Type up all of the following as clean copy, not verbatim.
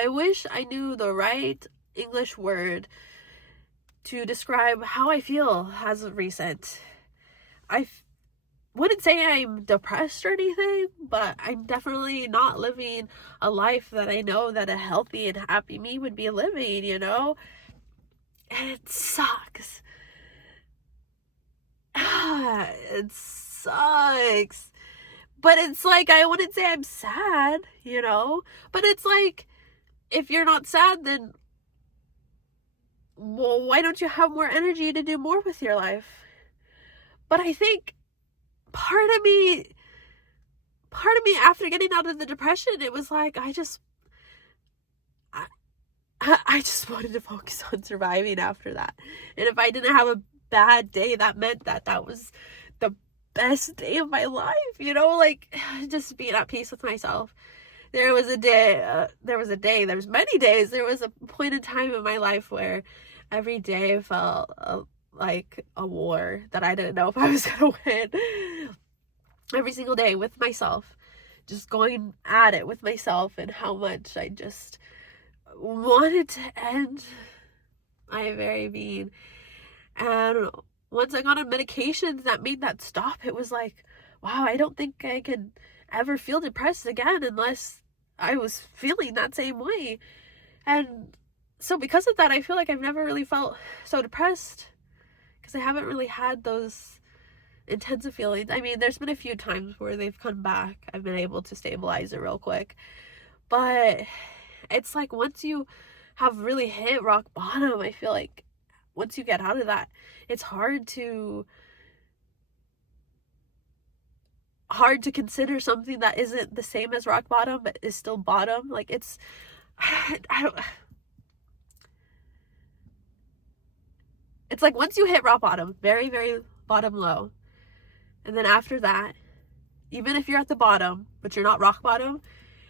I wish I knew the right English word to describe how I feel as of recent. I wouldn't say I'm depressed or anything, but I'm definitely not living a life that I know that a healthy and happy me would be living, you know? And it sucks. It sucks. But it's like, I wouldn't say I'm sad, you know? But it's like, if you're not sad, then, well, why don't you have more energy to do more with your life? But I think part of me after getting out of the depression, it was like, I just wanted to focus on surviving after that. And if I didn't have a bad day, that meant that was the best day of my life, you know, like just being at peace with myself. There was many days, there was a point in time in my life where every day felt like a war that I didn't know if I was gonna win. Every single day with myself, just going at it with myself, and how much I just wanted to end my very being. And once I got on medications that made that stop, it was like, wow, I don't think I could ever feel depressed again unless I was feeling that same way. And so because of that, I feel like I've never really felt so depressed, because I haven't really had those intensive feelings. I mean, there's been a few times where they've come back. I've been able to stabilize it real quick. But it's like, once you have really hit rock bottom, I feel like once you get out of that, it's hard to consider something that isn't the same as rock bottom but is still bottom. Like, it's it's like, once you hit rock bottom, very, very bottom low, and then after that, even if you're at the bottom but you're not rock bottom,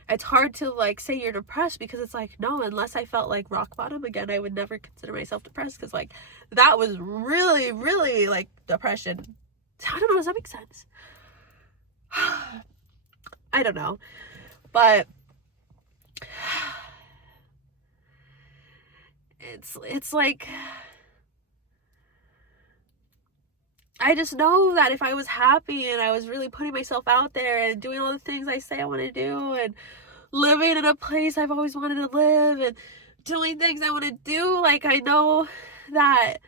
it's hard to like say you're depressed, because it's like, no, unless I felt like rock bottom again, I would never consider myself depressed, because like that was really, really like depression. I don't know, does that make sense? I don't know, but it's like, I just know that if I was happy and I was really putting myself out there and doing all the things I say I want to do, and living in a place I've always wanted to live, and doing things I want to do, like, I know that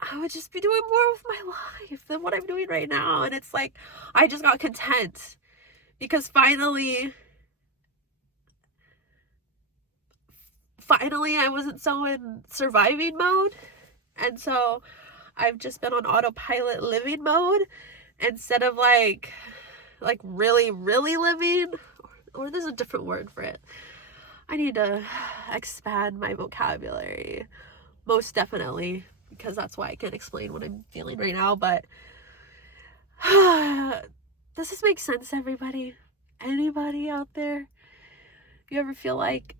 I would just be doing more with my life than what I'm doing right now. And it's like, I just got content, because finally I wasn't so in surviving mode. And so I've just been on autopilot living mode, instead of like really, really living, or there's a different word for it. I need to expand my vocabulary, most definitely, because that's why I can't explain what I'm feeling right now. But does this make sense, everybody? Anybody out there? You ever feel like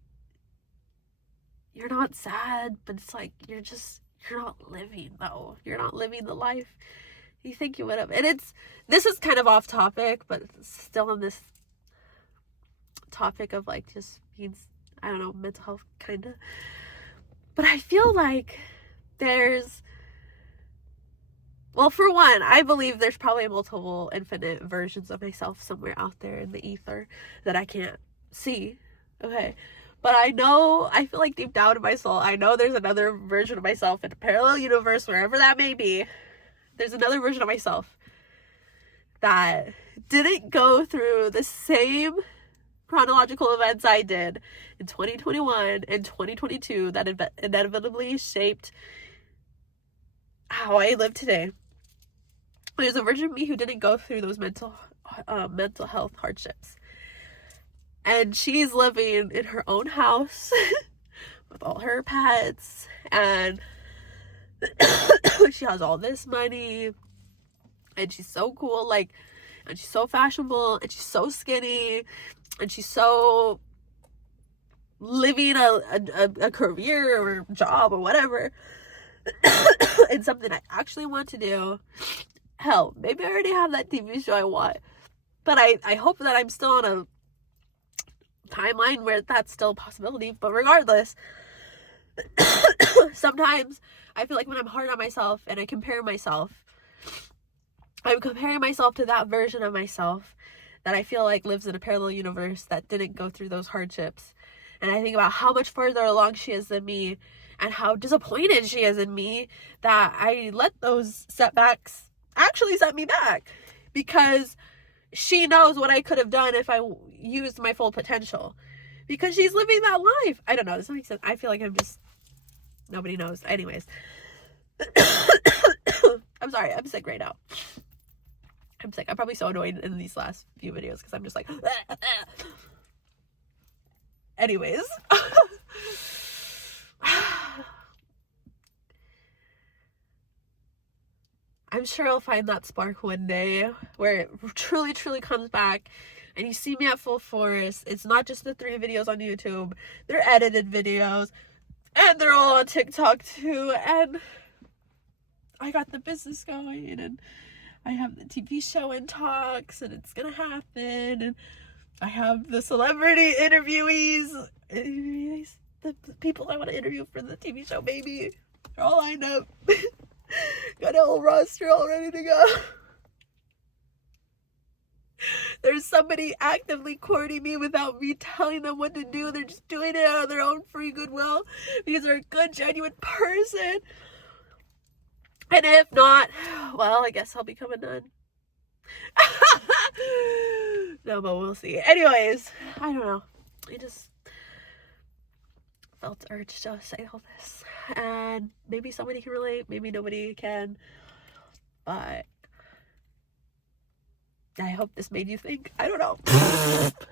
you're not sad, but it's like you're not living, though. You're not living the life you think you would have. And this is kind of off topic, but it's still on this topic of like just being, I don't know, mental health kind of. But I feel like well, for one, I believe there's probably multiple infinite versions of myself somewhere out there in the ether that I can't see. Okay. But I feel like deep down in my soul, I know there's another version of myself in a parallel universe, wherever that may be. There's another version of myself that didn't go through the same chronological events I did in 2021 and 2022 that inevitably shaped how I live today. There's a version of me who didn't go through those mental health hardships. And she's living in her own house with all her pets, and she has all this money, and she's so cool, like, and she's so fashionable, and she's so skinny, and she's so living a career or job or whatever, and something I actually want to do. Hell, maybe I already have that TV show I want, but I hope that I'm still on a timeline where that's still a possibility, but regardless, sometimes I feel like when I'm hard on myself and I compare myself, I'm comparing myself to that version of myself that I feel like lives in a parallel universe that didn't go through those hardships. And I think about how much further along she is than me and how disappointed she is in me that I let those setbacks actually set me back, because she knows what I could have done if I used my full potential, because she's living that life. I don't know. Does that make sense? I feel like I'm just, nobody knows. Anyways. I'm sorry. I'm sick right now. I'm sick. I'm probably so annoyed in these last few videos because I'm just like, anyways. I'm sure I'll find that spark one day where it truly, truly comes back and you see me at full force. It's not just the 3 videos on YouTube. They're edited videos and they're all on TikTok too. And I got the business going and I have the TV show in talks and it's gonna happen. And I have the celebrity interviewees, the people I want to interview for the TV show, baby. They're all lined up. Got a whole roster all ready to go. There's somebody actively courting me without me telling them what to do. They're just doing it out of their own free goodwill because they're a good, genuine person. And if not, well, I guess I'll become a nun. No, but we'll see. Anyways, I don't know. I just felt the urge to say all this. And maybe somebody can relate, maybe nobody can. But I hope this made you think. I don't know.